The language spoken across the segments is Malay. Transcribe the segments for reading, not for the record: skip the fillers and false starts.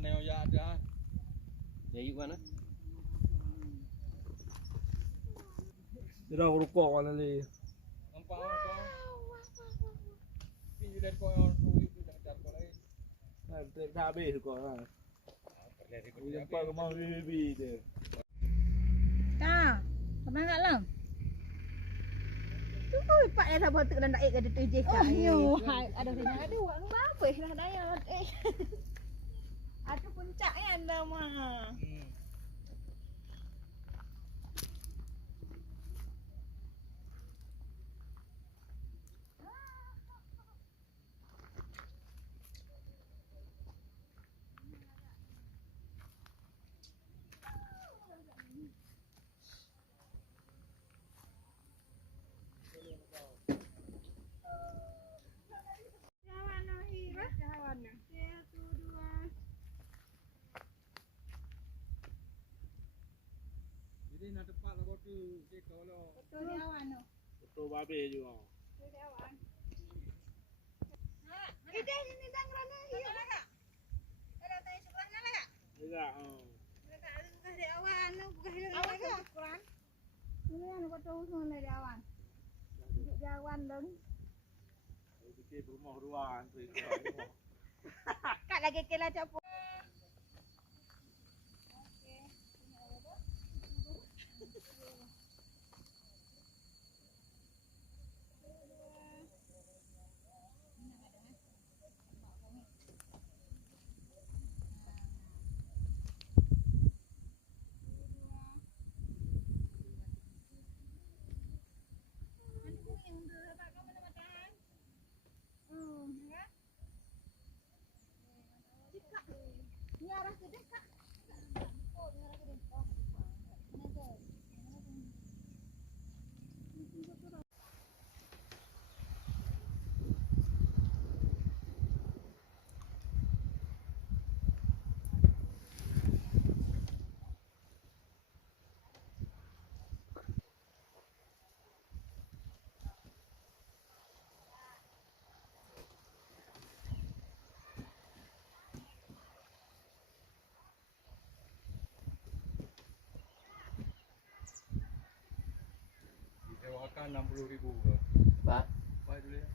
neo ya ada. Ya yuk mana? Dah rokok kan ni. Nampak kau. Ini dari kau yang tu itu dah cari kau lain. Dah habis rokok lah. Nampak ke mau baby dia. Kak, sampai enggak lang? Tu kau pak ya dah botak dan daik ke tu je kak. Oh, ada sini ada wak nu apa lah daya. Ada puncak kan dah mah. Jadi nak tepat lah kau tu. Dia kau lah. Betul dia awan tu. Betul babe juga. Betul dia awan. Kita sini dah kerana hiu lah kak. Ada tanya sekolah nak lah kak? Tidak. Kak ada bukan dia awan tu, bukan dia awan tu. Sekolah. Ini yang kau tahu semua dia awan. Duduk dia awan dong. Fikir rumah ruang tu. Kak lagi kela capo. Ni arah ke dah kak? Oh, ni arah ke dah. Oh, Disewakan 60,000 ke? Pak. Baik dulu ya.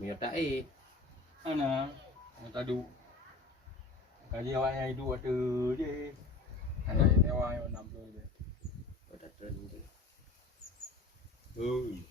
Mio tak eh. Ana, yang tadu. Kaji awak yang hidup ada je. Ana yang sewa yang 60 je. Oh dah turun tu. Oi.